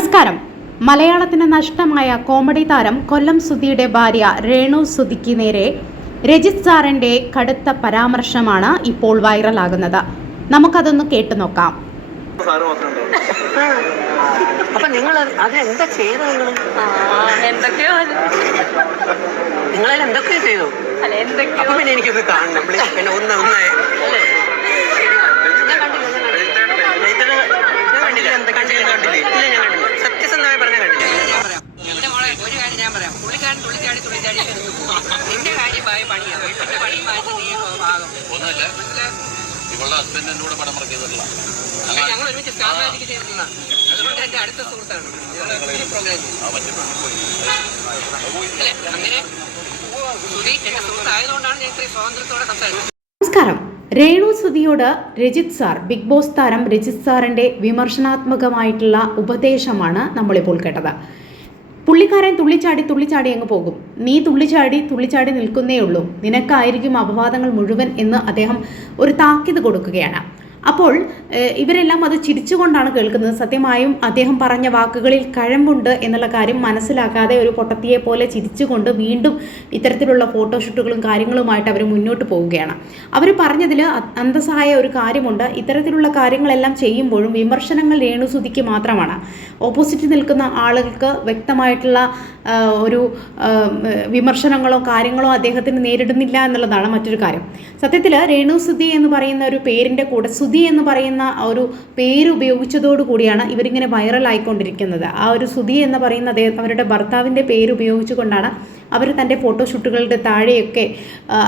നമസ്കാരം. മലയാളത്തിന് നഷ്ടമായ കോമഡി താരം കൊല്ലം സുധിയുടെ ഭാര്യ രേണു സുധിക്ക് നേരെ രജിത് സാറിന്റെ കടുത്ത പരാമർശമാണ് ഇപ്പോൾ വൈറലാകുന്നത്. നമുക്കതൊന്ന് കേട്ടു നോക്കാം. അപ്പൊ നിങ്ങൾ അതെന്താ ചെയ്തത്? എന്തൊക്കെയോ നിങ്ങളതിൽ എന്തൊക്കെയോ ചെയ്തു. അപ്പൊ പിന്നെ എനിക്കൊക്കെ കാണണം. പിന്നെ ഒന്ന് അല്ലേ സത്യസന്ധമായി പറഞ്ഞ കണ്ടില്ല. എന്റെ മോളെ ഒരു കാര്യം ഞാൻ പറയാം. പുള്ളിക്കാരൻ തുള്ളിച്ചാടി നിന്റെ കാര്യമായ പണിയാണ്. പണി മാറ്റി നീ ഭാഗം ഒന്നുമില്ല. ഇവളുടെ ഹസ്ബൻഡ് എന്റെ കൂടെ പടം ഇറക്കിയതല്ല. ഞങ്ങൾ ഒരുമിച്ച് സ്റ്റാഫായിരിക്കും ചെയ്തിട്ടുള്ള. അതുകൊണ്ട് എന്റെ അടുത്ത സുഹൃത്താണ്. അങ്ങനെ സുധി എന്റെ സുഹൃത്തായതുകൊണ്ടാണ് ഞാൻ ഇത്രയും സ്വാതന്ത്ര്യത്തോടെ സംസാരിച്ചത്. നമസ്കാരം. രേണു സുധിയോട് രജിത് സാർ, ബിഗ് ബോസ് താരം രജിത് സാറിന്റെ വിമർശനാത്മകമായിട്ടുള്ള ഉപദേശമാണ് നമ്മളിപ്പോൾ കേട്ടത്. പുള്ളിക്കാരൻ തുള്ളിച്ചാടി അങ്ങ് പോകും. നീ തുള്ളിച്ചാടി നിൽക്കുന്നേ ഉള്ളൂ, നിനക്കായിരിക്കും അപവാദങ്ങൾ മുഴുവൻ എന്ന് അദ്ദേഹം ഒരു താക്കീത് കൊടുക്കുകയാണ്. അപ്പോൾ ഇവരെല്ലാം അത് ചിരിച്ചുകൊണ്ടാണ് കേൾക്കുന്നത്. സത്യമായും അദ്ദേഹം പറഞ്ഞ വാക്കുകളിൽ കഴമ്പുണ്ട് എന്നുള്ള കാര്യം മനസ്സിലാക്കാതെ ഒരു പൊട്ടത്തിയെ പോലെ ചിരിച്ചുകൊണ്ട് വീണ്ടും ഇത്തരത്തിലുള്ള ഫോട്ടോഷൂട്ടുകളും കാര്യങ്ങളുമായിട്ട് അവർ മുന്നോട്ട് പോവുകയാണ്. അവർ പറഞ്ഞതിൽ അന്തസ്സായ ഒരു കാര്യമുണ്ട്. ഇത്തരത്തിലുള്ള കാര്യങ്ങളെല്ലാം ചെയ്യുമ്പോഴും വിമർശനങ്ങൾ രേണു സുധിക്ക് മാത്രമാണ്. ഓപ്പോസിറ്റ് നിൽക്കുന്ന ആളുകൾക്ക് വ്യക്തമായിട്ടുള്ള ഒരു വിമർശനങ്ങളോ കാര്യങ്ങളോ അദ്ദേഹത്തിന് നേരിടുന്നില്ല എന്നുള്ളതാണ് മറ്റൊരു കാര്യം. സത്യത്തിൽ രേണു സുധി എന്ന് പറയുന്ന ഒരു പേരിൻ്റെ കൂടെ സുധി എന്ന് പറയുന്ന ഒരു പേര് ഉപയോഗിച്ചതോടുകൂടിയാണ് ഇവരിങ്ങനെ വൈറലായിക്കൊണ്ടിരിക്കുന്നത്. ആ ഒരു സുധി എന്ന് പറയുന്ന അവരുടെ ഭർത്താവിൻ്റെ പേര് ഉപയോഗിച്ചുകൊണ്ടാണ് അവർ തൻ്റെ ഫോട്ടോഷൂട്ടുകളുടെ താഴെയൊക്കെ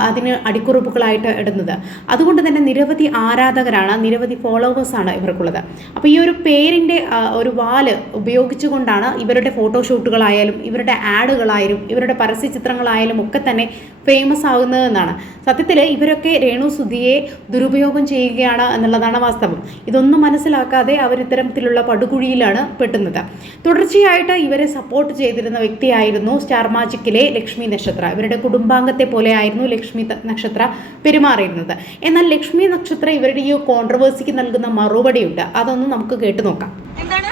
അതിന് അടിക്കുറിപ്പുകളായിട്ട് ഇടുന്നത്. അതുകൊണ്ട് തന്നെ നിരവധി ആരാധകരാണ്, നിരവധി ഫോളോവേഴ്സാണ് ഇവർക്കുള്ളത്. അപ്പോൾ ഈ ഒരു പേരിൻ്റെ ഒരു വാല് ഉപയോഗിച്ചുകൊണ്ടാണ് ഇവരുടെ ഫോട്ടോഷൂട്ടുകളായാലും ഇവരുടെ ആഡുകളായാലും ഇവരുടെ പരസ്യ ചിത്രങ്ങളായാലും ഒക്കെ തന്നെ ഫേമസ് ആകുന്നതെന്നാണ്. സത്യത്തിൽ ഇവരൊക്കെ രേണു സുധിയെ ദുരുപയോഗം ചെയ്യുകയാണ് എന്നുള്ളതാണ് വാസ്തവം. ഇതൊന്നും മനസ്സിലാക്കാതെ അവർ ഇത്തരത്തിലുള്ള പടുകുഴിയിലാണ് പെട്ടുന്നത്. തുടർച്ചയായിട്ട് ഇവരെ സപ്പോർട്ട് ചെയ്തിരുന്ന വ്യക്തിയായിരുന്നു സ്റ്റാർ മാജിക്കിലെ ലക്ഷ്മി നക്ഷത്ര. ഇവരുടെ കുടുംബാംഗത്തെ പോലെ ആയിരുന്നു ലക്ഷ്മി നക്ഷത്ര പെരുമാറിയിരുന്നത്. എന്നാൽ ലക്ഷ്മി നക്ഷത്ര ഇവരുടെ ഈ കോൺട്രവേഴ്സിക്ക് നൽകുന്ന മറുപടിയുണ്ട്. അതൊന്ന് നമുക്ക് കേട്ടു നോക്കാം. എന്താണ്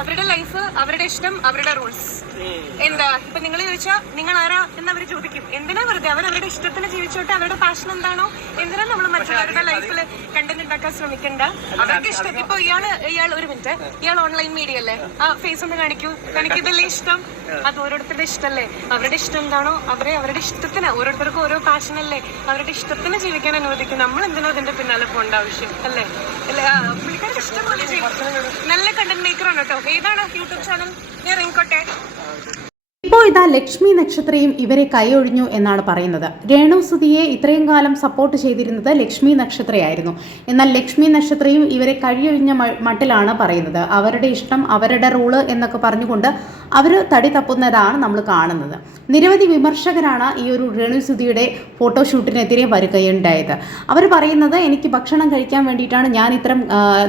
അവരുടെ ലൈഫ്, അവരുടെ ഇഷ്ടം, അവരുടെ റൂൾസ്. എന്താ ഇപ്പൊ നിങ്ങൾ ചോദിച്ചാൽ നിങ്ങൾ ആരാ എന്ന് അവർ ചോദിക്കും. എന്തിനാ വെറുതെ അവരുടെ ഇഷ്ടത്തിന് ജീവിച്ചോട്ടെ. അവരുടെ പാഷൻ എന്താണോ, എന്തിനാ നമ്മൾ മറ്റുള്ളവരുടെ ലൈഫിൽ കണ്ടന്റ് ഉണ്ടാക്കാൻ ശ്രമിക്കണ്ട. അവർക്ക് ഇഷ്ടം. ഇപ്പൊ ഇയാൾ ഒരു മിനിറ്റ്, ഇയാൾ ഓൺലൈൻ മീഡിയ അല്ലേ, ആ ഫേസ് ഒന്ന് കാണിക്കൂ. എനിക്കിതല്ലേ ഇഷ്ടം. അത് ഓരോരുത്തരുടെ ഇഷ്ടമല്ലേ. അവരുടെ ഇഷ്ടം എന്താണോ അവരുടെ ഇഷ്ടത്തിന്, ഓരോരുത്തർക്കും ഓരോ പാഷൻ അല്ലേ, അവരുടെ ഇഷ്ടത്തിന് ജീവിക്കാൻ അനുവദിക്കും. നമ്മൾ എന്തിനാ അതിന്റെ പിന്നാലെ പോകേണ്ട ആവശ്യം അല്ലേ? പുള്ളിക്കാർക്ക് ഇഷ്ടം പോലെ ചെയ്യും. നല്ല കണ്ടന്റ് മേക്കറാണ് കേട്ടോ. ഏതാണ് യൂട്യൂബ് ചാനൽ? ഞാൻ ഇറങ്ങിക്കോട്ടെ. ഇപ്പോൾ ഇതാ ലക്ഷ്മി നക്ഷത്രയും ഇവരെ കൈയൊഴിഞ്ഞു എന്നാണ് പറയുന്നത്. രേണു സുധിയെ ഇത്രയും കാലം സപ്പോർട്ട് ചെയ്തിരുന്നത് ലക്ഷ്മി നക്ഷത്രയായിരുന്നു. എന്നാൽ ലക്ഷ്മി നക്ഷത്രയും ഇവരെ കൈയൊഴിഞ്ഞ മട്ടിലാണ് പറയുന്നത്. അവരുടെ ഇഷ്ടം, അവരുടെ റൂള് എന്നൊക്കെ പറഞ്ഞുകൊണ്ട് അവർ തടി തപ്പുന്നതാണ് നമ്മൾ കാണുന്നത്. നിരവധി വിമർശകരാണ് ഈ ഒരു രേണു സുധിയുടെ ഫോട്ടോഷൂട്ടിനെതിരെ വരികയുണ്ടായത്. അവർ പറയുന്നത്, എനിക്ക് ഭക്ഷണം കഴിക്കാൻ വേണ്ടിയിട്ടാണ്, ഞാൻ ഇത്തരം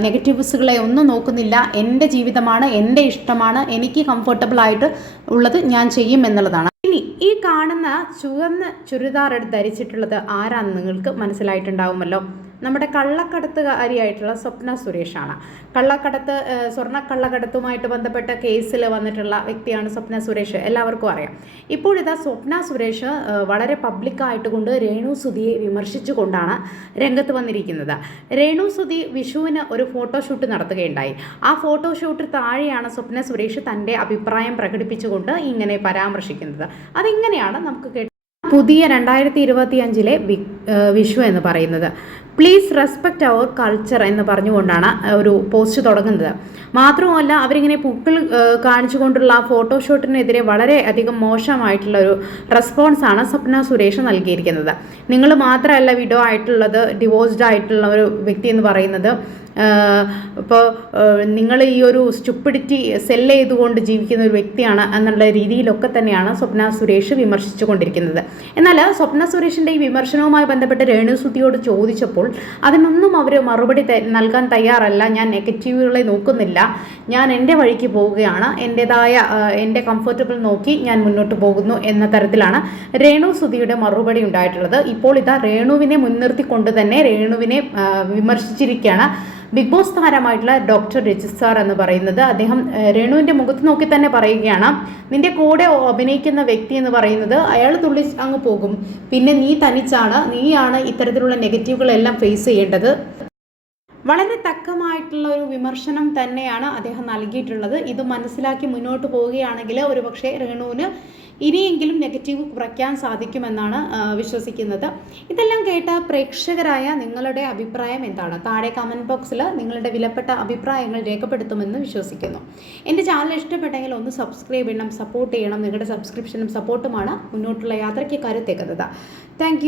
നെഗറ്റീവ്സുകളെ ഒന്നും നോക്കുന്നില്ല, എൻ്റെ ജീവിതമാണ്, എൻ്റെ ഇഷ്ടമാണ്, എനിക്ക് കംഫർട്ടബിൾ ആയിട്ട് ഉള്ളത് ഞാൻ ചെയ്യും എന്നുള്ളതാണ്. ഇനി ഈ കാണുന്ന ചുവന്ന ചുരിദാർ ധരിച്ചിട്ടുള്ളത് ആരാന്ന് നിങ്ങൾക്ക് മനസ്സിലായിട്ടുണ്ടാവുമല്ലോ. നമ്മുടെ കള്ളക്കടത്തുകാരിയായിട്ടുള്ള സ്വപ്ന സുരേഷാണ്. സ്വർണ്ണക്കള്ളക്കടത്തുമായിട്ട് ബന്ധപ്പെട്ട കേസിൽ വന്നിട്ടുള്ള വ്യക്തിയാണ് സ്വപ്ന സുരേഷ്. എല്ലാവർക്കും അറിയാം. ഇപ്പോഴിതാ സ്വപ്ന സുരേഷ് വളരെ പബ്ലിക്കായിട്ട് കൊണ്ട് രേണു സുധിയെ വിമർശിച്ചുകൊണ്ടാണ് രംഗത്ത് വന്നിരിക്കുന്നത്. രേണു സുധി വിഷുവിന് ഒരു ഫോട്ടോഷൂട്ട് നടത്തുകയുണ്ടായി. ആ ഫോട്ടോഷൂട്ട് താഴെയാണ് സ്വപ്ന സുരേഷ് തൻ്റെ അഭിപ്രായം പ്രകടിപ്പിച്ചുകൊണ്ട് ഇങ്ങനെ പരാമർശിക്കുന്നത്. അതിങ്ങനെയാണ് നമുക്ക് പുതിയ 2025 വിഷു എന്ന് പറയുന്നത്. പ്ലീസ് റെസ്പെക്റ്റ് അവർ കൾച്ചർ എന്ന് പറഞ്ഞുകൊണ്ടാണ് ഒരു പോസ്റ്റ് തുടങ്ങുന്നത്. മാത്രമല്ല അവരിങ്ങനെ പൂക്കൾ കാണിച്ചുകൊണ്ടുള്ള ആ ഫോട്ടോഷൂട്ടിനെതിരെ വളരെ അധികം മോശമായിട്ടുള്ള ഒരു റെസ്പോൺസാണ് സ്വപ്ന സുരേഷ് നൽകിയിരിക്കുന്നത്. നിങ്ങൾ മാത്രമല്ല വിഡോ ആയിട്ടുള്ളത്, ഡിവോഴ്സ്ഡ് ആയിട്ടുള്ള ഒരു വ്യക്തി എന്ന് പറയുന്നത്. ഇപ്പോൾ നിങ്ങൾ ഈ ഒരു സ്റ്റുപ്പിഡിറ്റി സെല്ല് ചെയ്തുകൊണ്ട് ജീവിക്കുന്ന ഒരു വ്യക്തിയാണ് എന്നുള്ള രീതിയിലൊക്കെ തന്നെയാണ് സ്വപ്ന സുരേഷ് വിമർശിച്ചു കൊണ്ടിരിക്കുന്നത്. എന്നാൽ സ്വപ്ന സുരേഷിൻ്റെ ഈ വിമർശനവുമായി ബന്ധപ്പെട്ട് രേണു സുധിയോട് ചോദിച്ചപ്പോൾ അതിനൊന്നും അവർ മറുപടി നൽകാൻ തയ്യാറല്ല. ഞാൻ നെഗറ്റീവുകളെ നോക്കുന്നില്ല, ഞാൻ എൻ്റെ വഴിക്ക് പോവുകയാണ്, എൻ്റെ കംഫർട്ടബിൾ നോക്കി ഞാൻ മുന്നോട്ട് പോകുന്നു എന്ന തരത്തിലാണ് രേണു സുധിയുടെ മറുപടി ഉണ്ടായിട്ടുള്ളത്. ഇപ്പോൾ ഇതാ രേണുവിനെ മുൻനിർത്തിക്കൊണ്ട് തന്നെ രേണുവിനെ വിമർശിച്ചിരിക്കുകയാണ് ബിഗ് ബോസ് താരമായിട്ടുള്ള ഡോക്ടർ രജിത് സാർ എന്ന് പറയുന്നത് അദ്ദേഹം രേണുവിൻ്റെ മുഖത്ത് നോക്കി തന്നെ പറയുകയാണ്, നിന്റെ കൂടെ അഭിനയിക്കുന്ന വ്യക്തി എന്ന് പറയുന്നത് അയാൾ തുള്ളി അങ്ങ് പോകും, പിന്നെ നീ തനിച്ചാണ്, നീയാണ് ഇത്തരത്തിലുള്ള നെഗറ്റീവുകളെല്ലാം ഫേസ് ചെയ്യേണ്ടത്. വളരെ തക്കമായിട്ടുള്ള ഒരു വിമർശനം തന്നെയാണ് അദ്ദേഹം നൽകിയിട്ടുള്ളത്. ഇത് മനസ്സിലാക്കി മുന്നോട്ട് പോവുകയാണെങ്കിൽ ഒരുപക്ഷെ രേണുവിന് ഇനിയെങ്കിലും നെഗറ്റീവ് കുറയ്ക്കാൻ സാധിക്കുമെന്നാണ് വിശ്വസിക്കുന്നത്. ഇതെല്ലാം കേട്ട പ്രേക്ഷകരായ നിങ്ങളുടെ അഭിപ്രായം എന്താണ്? താഴെ കമൻറ്റ് ബോക്സിൽ നിങ്ങളുടെ വിലപ്പെട്ട അഭിപ്രായങ്ങൾ രേഖപ്പെടുത്തുമെന്ന് വിശ്വസിക്കുന്നു. എൻ്റെ ചാനൽ ഇഷ്ടപ്പെട്ടെങ്കിൽ ഒന്ന് സബ്സ്ക്രൈബ് ചെയ്യണം, സപ്പോർട്ട് ചെയ്യണം. നിങ്ങളുടെ സബ്സ്ക്രിപ്ഷനും സപ്പോർട്ടുമാണ് മുന്നോട്ടുള്ള യാത്രയ്ക്ക് കരുത്തേക്കുന്നത്. താങ്ക്